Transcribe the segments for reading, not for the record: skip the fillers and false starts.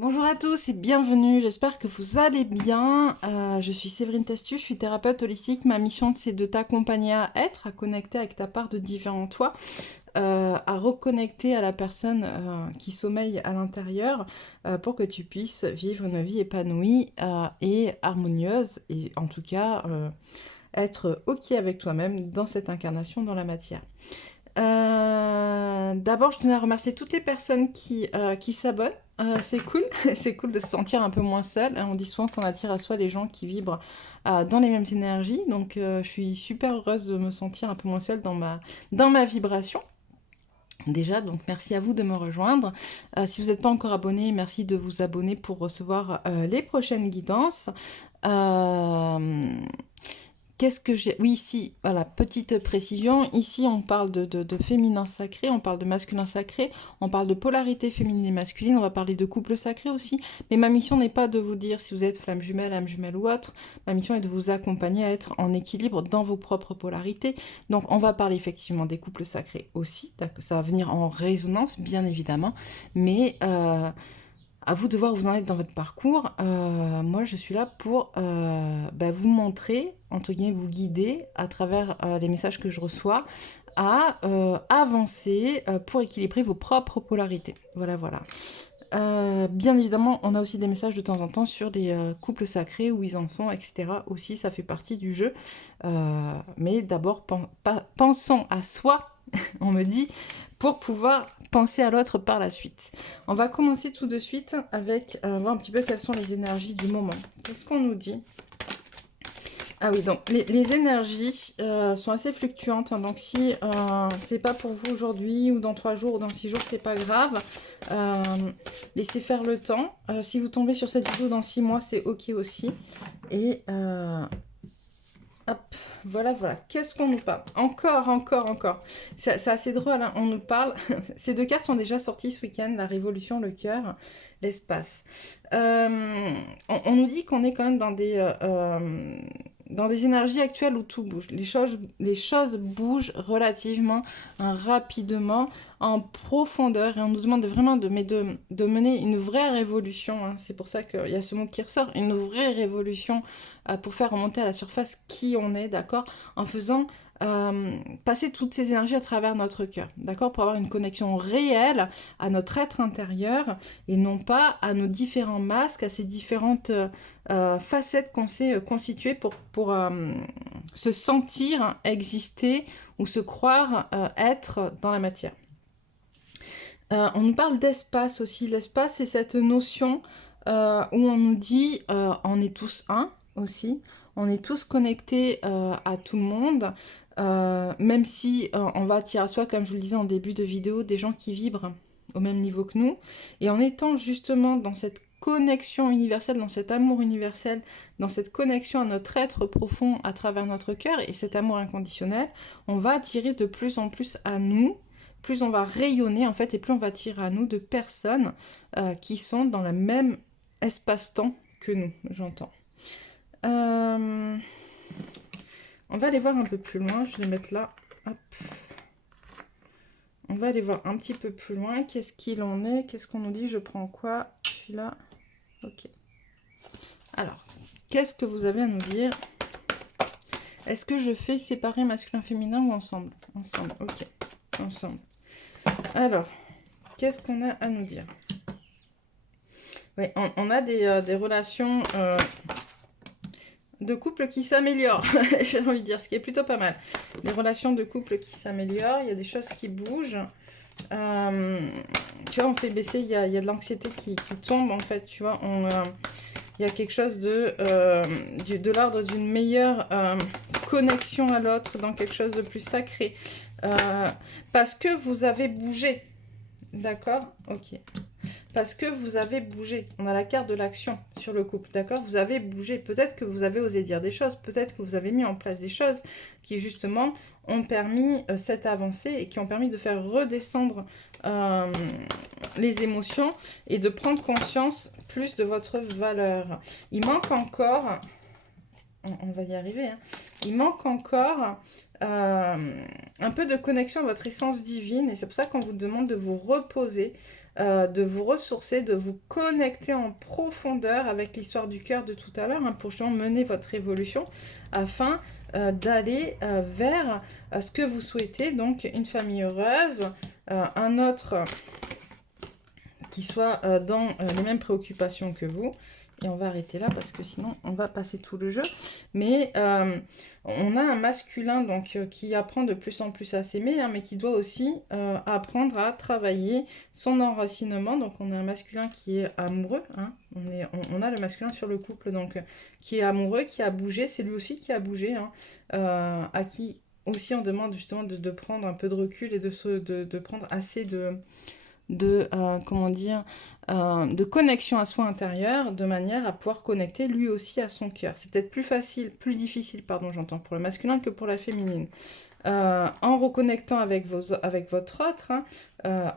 Bonjour à tous et bienvenue, j'espère que vous allez bien. Je suis Séverine Testu, je suis thérapeute holistique. Ma mission c'est de t'accompagner à être, à connecter avec ta part de divin en toi, à reconnecter à la personne qui sommeille à l'intérieur pour que tu puisses vivre une vie épanouie et harmonieuse et en tout cas être ok avec toi-même dans cette incarnation dans la matière. D'abord, je tenais à remercier toutes les personnes qui s'abonnent. C'est cool, c'est cool de se sentir un peu moins seul. On dit souvent qu'on attire à soi les gens qui vibrent dans les mêmes énergies. Donc, je suis super heureuse de me sentir un peu moins seule dans ma vibration. Déjà, donc merci à vous de me rejoindre. Si vous n'êtes pas encore abonné, merci de vous abonner pour recevoir les prochaines guidances. Qu'est-ce que j'ai... Oui, ici, voilà, petite précision. Ici, on parle de féminin sacré, on parle de masculin sacré, on parle de polarité féminine et masculine, on va parler de couple sacré aussi. Mais ma mission n'est pas de vous dire si vous êtes flamme jumelle, âme jumelle ou autre. Ma mission est de vous accompagner à être en équilibre dans vos propres polarités. Donc, on va parler effectivement des couples sacrés aussi. Ça va venir en résonance, bien évidemment. Mais... à vous de voir où vous en êtes dans votre parcours. Moi, je suis là pour vous montrer, entre guillemets, vous guider à travers les messages que je reçois à avancer pour équilibrer vos propres polarités. Voilà, voilà. Bien évidemment, on a aussi des messages de temps en temps sur les couples sacrés, où ils en sont, etc. Aussi, ça fait partie du jeu. Mais d'abord, pensons à soi, on me dit, pour pouvoir penser à l'autre par la suite. On va commencer tout de suite avec voir un petit peu quelles sont les énergies du moment. Qu'est-ce qu'on nous dit? Ah oui, donc les énergies sont assez fluctuantes, hein, donc si c'est pas pour vous aujourd'hui ou dans 3 jours ou dans 6 jours, c'est pas grave. Laissez faire le temps. Si vous tombez sur cette vidéo dans 6 mois, c'est ok aussi. Et hop, voilà, voilà. Qu'est-ce qu'on nous parle? Encore. C'est assez drôle, hein, on nous parle. Ces deux cartes sont déjà sorties ce week-end, la révolution, le cœur, l'espace. On nous dit qu'on est quand même dans des énergies actuelles où tout bouge. Les choses bougent relativement rapidement, en profondeur, et on nous demande vraiment de mener une vraie révolution. Hein. C'est pour ça qu'il y a ce mot qui ressort, une vraie révolution pour faire remonter à la surface qui on est, d'accord, en faisant passer toutes ces énergies à travers notre cœur, d'accord, pour avoir une connexion réelle à notre être intérieur et non pas à nos différents masques, à ces différentes facettes qu'on s'est constituées pour se sentir exister ou se croire être dans la matière. On nous parle d'espace aussi. L'espace, c'est cette notion où on nous dit on est tous un aussi. On est tous connectés à tout le monde. Même si on va attirer à soi, comme je vous le disais en début de vidéo, des gens qui vibrent au même niveau que nous. Et en étant justement dans cette connexion universelle, dans cet amour universel, dans cette connexion à notre être profond à travers notre cœur et cet amour inconditionnel, on va attirer de plus en plus à nous, plus on va rayonner en fait et plus on va attirer à nous de personnes qui sont dans le même espace-temps que nous, j'entends. On va aller voir un peu plus loin, je vais les mettre là. Hop. On va aller voir un petit peu plus loin. Qu'est-ce qu'il en est? Qu'est-ce qu'on nous dit? Je prends quoi? Celui-là. Ok. Alors, qu'est-ce que vous avez à nous dire? Est-ce que je fais séparer masculin-féminin ou ensemble? Ensemble, ok. Ensemble. Alors, qu'est-ce qu'on a à nous dire? Oui, on a des relations de couple qui s'améliorent, j'ai envie de dire, ce qui est plutôt pas mal. Des relations de couple qui s'améliorent, il y a des choses qui bougent. Tu vois, on fait baisser, il y a de l'anxiété qui tombe, en fait, tu vois. Il y a quelque chose de l'ordre d'une meilleure connexion à l'autre, dans quelque chose de plus sacré. Parce que vous avez bougé. D'accord? Ok. Parce que vous avez bougé. On a la carte de l'action sur le couple, d'accord? Vous avez bougé. Peut-être que vous avez osé dire des choses, peut-être que vous avez mis en place des choses qui, justement, ont permis cette avancée et qui ont permis de faire redescendre les émotions et de prendre conscience plus de votre valeur. Il manque encore... On va y arriver, hein. Il manque encore un peu de connexion à votre essence divine et c'est pour ça qu'on vous demande de vous reposer de vous ressourcer, de vous connecter en profondeur avec l'histoire du cœur de tout à l'heure, hein, pour justement mener votre évolution afin d'aller vers ce que vous souhaitez, donc une famille heureuse, un autre qui soit dans les mêmes préoccupations que vous. Et on va arrêter là parce que sinon on va passer tout le jeu. Mais on a un masculin donc qui apprend de plus en plus à s'aimer, hein, mais qui doit aussi apprendre à travailler son enracinement. Donc on a un masculin qui est amoureux, hein. On a le masculin sur le couple, donc qui est amoureux, qui a bougé. C'est lui aussi qui a bougé, hein, à qui aussi on demande justement de prendre un peu de recul et de prendre assez comment dire, de connexion à soi intérieur, de manière à pouvoir connecter lui aussi à son cœur. C'est peut-être plus difficile, pardon, j'entends, pour le masculin que pour la féminine. En reconnectant avec votre autre, hein,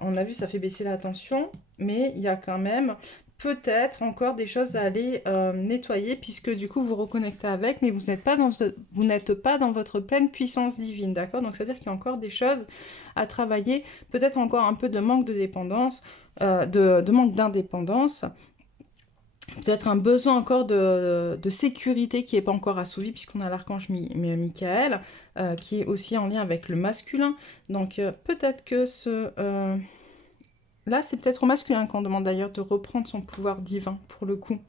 on a vu, ça fait baisser la tension, mais il y a quand même peut-être encore des choses à aller nettoyer, puisque du coup vous reconnectez avec, mais vous n'êtes pas dans votre pleine puissance divine, d'accord? Donc c'est-à-dire qu'il y a encore des choses à travailler, peut-être encore un peu de manque de dépendance, de manque d'indépendance, peut-être un besoin encore de sécurité qui n'est pas encore assouvi, puisqu'on a l'archange Michael, qui est aussi en lien avec le masculin. Donc peut-être que là, c'est peut-être au masculin qu'on demande d'ailleurs de reprendre son pouvoir divin, pour le coup.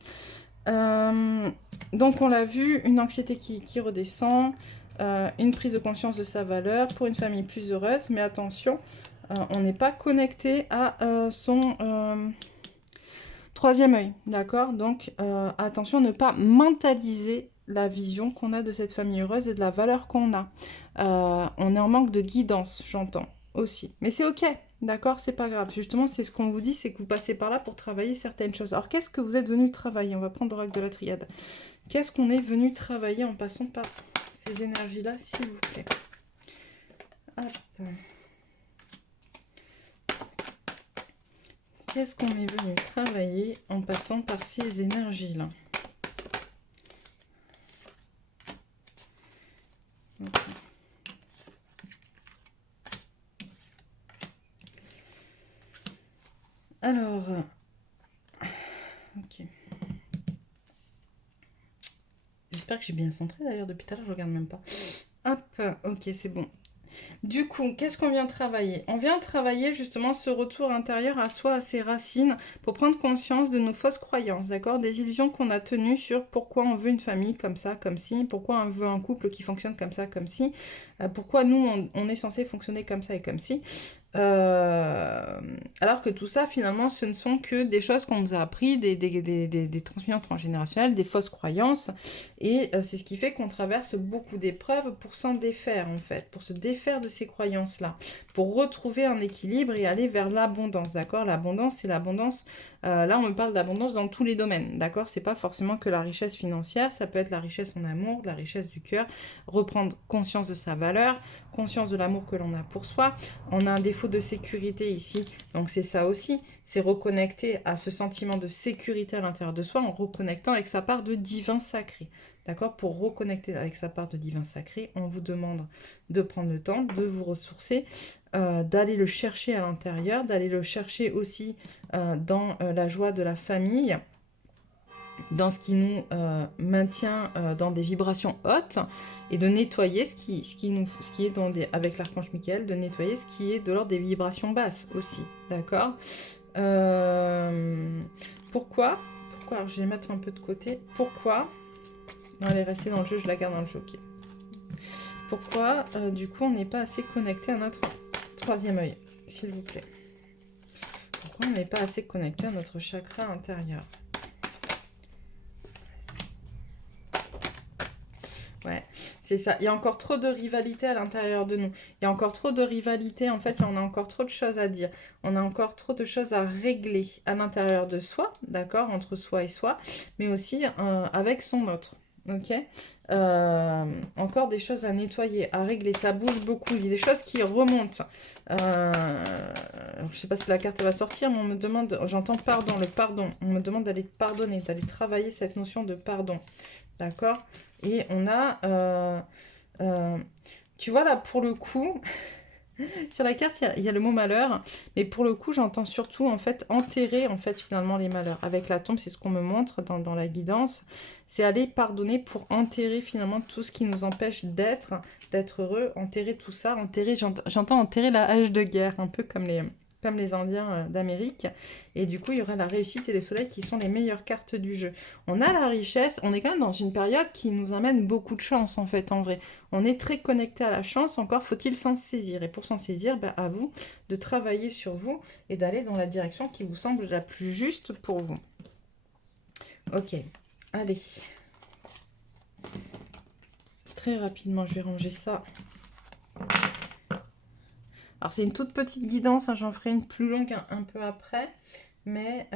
Donc on l'a vu, une anxiété qui redescend, une prise de conscience de sa valeur pour une famille plus heureuse, mais attention, on n'est pas connecté à son troisième œil, d'accord? Donc attention, ne pas mentaliser la vision qu'on a de cette famille heureuse et de la valeur qu'on a. On est en manque de guidance, j'entends aussi. Mais c'est ok, d'accord? C'est pas grave. Justement, c'est ce qu'on vous dit, c'est que vous passez par là pour travailler certaines choses. Alors, qu'est-ce que vous êtes venu travailler? On va prendre l'oracle de la triade. Qu'est-ce qu'on est venu travailler en passant par ces énergies-là, s'il vous plaît? Hop. Qu'est-ce qu'on est venu travailler en passant par ces énergies-là? Okay. Alors, ok. J'espère que j'ai bien centré d'ailleurs, depuis tout à l'heure, je regarde même pas. Hop, ok, c'est bon. Du coup, qu'est-ce qu'on vient travailler? On vient travailler justement ce retour intérieur à soi, à ses racines, pour prendre conscience de nos fausses croyances, d'accord? Des illusions qu'on a tenues sur pourquoi on veut une famille comme ça, comme ci, pourquoi on veut un couple qui fonctionne comme ça, comme ci, pourquoi nous, on est censé fonctionner comme ça et comme ci. Alors que tout ça, finalement, ce ne sont que des choses qu'on nous a appris, des transmissions transgénérationnelles, des fausses croyances. Et c'est ce qui fait qu'on traverse beaucoup d'épreuves pour s'en défaire, en fait, pour se défaire de ces croyances-là, pour retrouver un équilibre et aller vers l'abondance, d'accord? L'abondance, c'est l'abondance. Là, on me parle d'abondance dans tous les domaines, d'accord? C'est pas forcément que la richesse financière, ça peut être la richesse en amour, la richesse du cœur, reprendre conscience de sa valeur, conscience de l'amour que l'on a pour soi. On a un défaut de sécurité ici, donc c'est ça aussi, c'est reconnecter à ce sentiment de sécurité à l'intérieur de soi en reconnectant avec sa part de divin sacré. D'accord? Pour reconnecter avec sa part de divin sacré, on vous demande de prendre le temps, de vous ressourcer, d'aller le chercher à l'intérieur, d'aller le chercher aussi dans la joie de la famille, dans ce qui nous maintient dans des vibrations hautes, et de nettoyer ce qui est avec l'archange Michael, de nettoyer ce qui est de l'ordre des vibrations basses aussi, d'accord? Pourquoi? Alors, je vais mettre un peu de côté. Pourquoi? Non, elle est restée dans le jeu, je la garde dans le jeu, ok. Pourquoi, du coup, on n'est pas assez connecté à notre troisième œil, s'il vous plaît? Pourquoi on n'est pas assez connecté à notre chakra intérieur? Ouais, c'est ça. Il y a encore trop de rivalité à l'intérieur de nous. Il y a encore trop de rivalité. En fait, on a encore trop de choses à dire. On a encore trop de choses à régler à l'intérieur de soi, d'accord, entre soi et soi, mais aussi avec son autre. Ok, encore des choses à nettoyer, à régler. Ça bouge beaucoup. Il y a des choses qui remontent. Alors, je sais pas si la carte va sortir, mais on me demande, j'entends pardon, le pardon. On me demande d'aller pardonner, d'aller travailler cette notion de pardon. D'accord? Et on a, tu vois là, pour le coup, Sur la carte, il y a le mot malheur, mais pour le coup, j'entends surtout en fait enterrer en fait finalement les malheurs. Avec la tombe, c'est ce qu'on me montre dans la guidance, c'est aller pardonner pour enterrer finalement tout ce qui nous empêche d'être heureux, enterrer tout ça, enterrer, j'entends enterrer la hache de guerre, un peu comme les Indiens d'Amérique. Et du coup, il y aura la réussite et le soleil qui sont les meilleures cartes du jeu. On a la richesse, on est quand même dans une période qui nous amène beaucoup de chance en fait, en vrai. On est très connecté à la chance, encore faut-il s'en saisir. Et pour s'en saisir, bah, à vous de travailler sur vous et d'aller dans la direction qui vous semble la plus juste pour vous. Ok, allez. Très rapidement, je vais ranger ça. Alors, c'est une toute petite guidance, hein, j'en ferai une plus longue un peu après. Mais,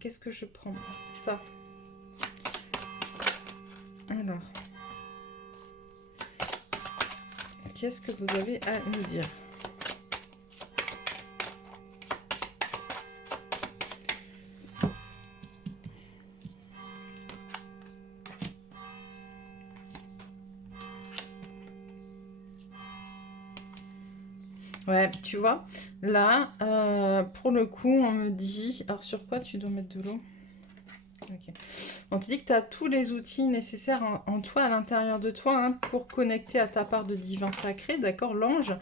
qu'est-ce que je prends? Ça. Alors. Qu'est-ce que vous avez à nous dire? Ouais, tu vois, là, pour le coup, on me dit... Alors, sur quoi tu dois mettre de l'eau? Ok. On te dit que tu as tous les outils nécessaires en toi, à l'intérieur de toi, hein, pour connecter à ta part de divin sacré, d'accord, l'ange,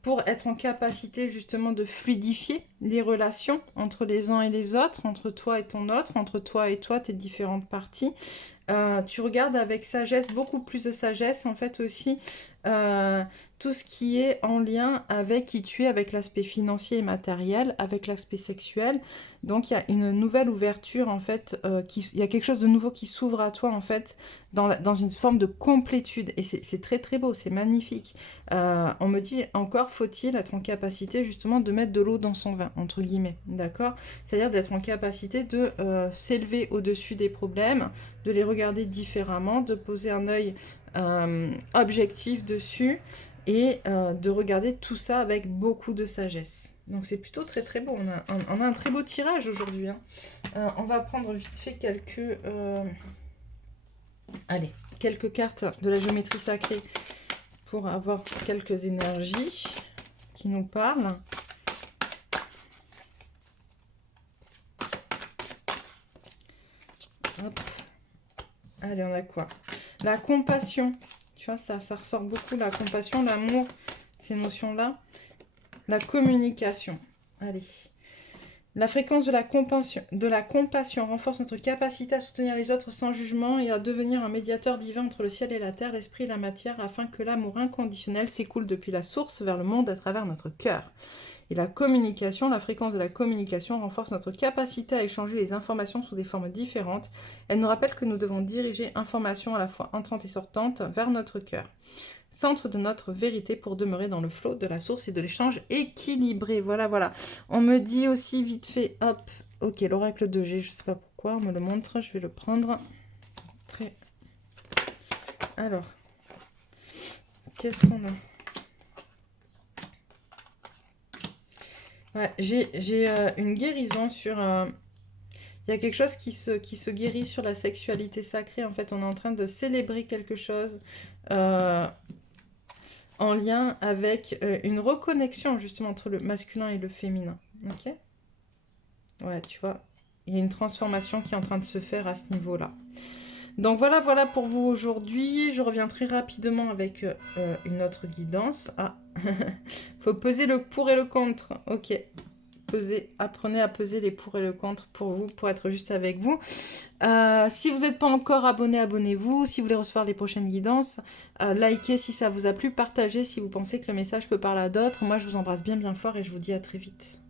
pour être en capacité justement de fluidifier les relations entre les uns et les autres, entre toi et ton autre, entre toi et toi, tes différentes parties. Tu regardes avec sagesse, beaucoup plus de sagesse en fait aussi, tout ce qui est en lien avec qui tu es, avec l'aspect financier et matériel, avec l'aspect sexuel. Donc il y a une nouvelle ouverture en fait, il y a quelque chose de nouveau qui s'ouvre à toi en fait, dans une forme de complétude. Et c'est très très beau, c'est magnifique. On me dit encore faut-il être en capacité justement de mettre de l'eau dans son vin, entre guillemets, d'accord? C'est-à-dire d'être en capacité de s'élever au-dessus des problèmes, de les regarder différemment, de poser un œil objectif dessus et de regarder tout ça avec beaucoup de sagesse. Donc c'est plutôt très très beau. On a un très beau tirage aujourd'hui. Hein. On va prendre vite fait allez, quelques cartes de la géométrie sacrée pour avoir quelques énergies qui nous parlent. Hop. Allez, on a quoi? La compassion. Tu vois, ça ressort beaucoup, la compassion, l'amour, ces notions-là. La communication. Allez. La fréquence de la compassion renforce notre capacité à soutenir les autres sans jugement et à devenir un médiateur divin entre le ciel et la terre, l'esprit et la matière, afin que l'amour inconditionnel s'écoule depuis la source vers le monde à travers notre cœur. Et la communication, la fréquence de la communication renforce notre capacité à échanger les informations sous des formes différentes. Elle nous rappelle que nous devons diriger informations à la fois entrantes et sortantes vers notre cœur, centre de notre vérité, pour demeurer dans le flot de la source et de l'échange équilibré. Voilà, voilà. On me dit aussi vite fait, hop, ok, l'oracle de G, je sais pas pourquoi, on me le montre, je vais le prendre. Très... Alors, qu'est-ce qu'on a? Ouais, j'ai une guérison sur... Il y a quelque chose qui se guérit sur la sexualité sacrée. En fait, on est en train de célébrer quelque chose en lien avec une reconnexion justement entre le masculin et le féminin. Ok? Ouais, tu vois, il y a une transformation qui est en train de se faire à ce niveau-là. Donc voilà, voilà pour vous aujourd'hui. Je reviens très rapidement avec une autre guidance. Ah, faut peser le pour et le contre. Ok. Apprenez à peser les pour et le contre pour vous, pour être juste avec vous. Si vous n'êtes pas encore abonné, abonnez-vous. Si vous voulez recevoir les prochaines guidances, likez si ça vous a plu, partagez si vous pensez que le message peut parler à d'autres. Moi, je vous embrasse bien bien fort et je vous dis à très vite.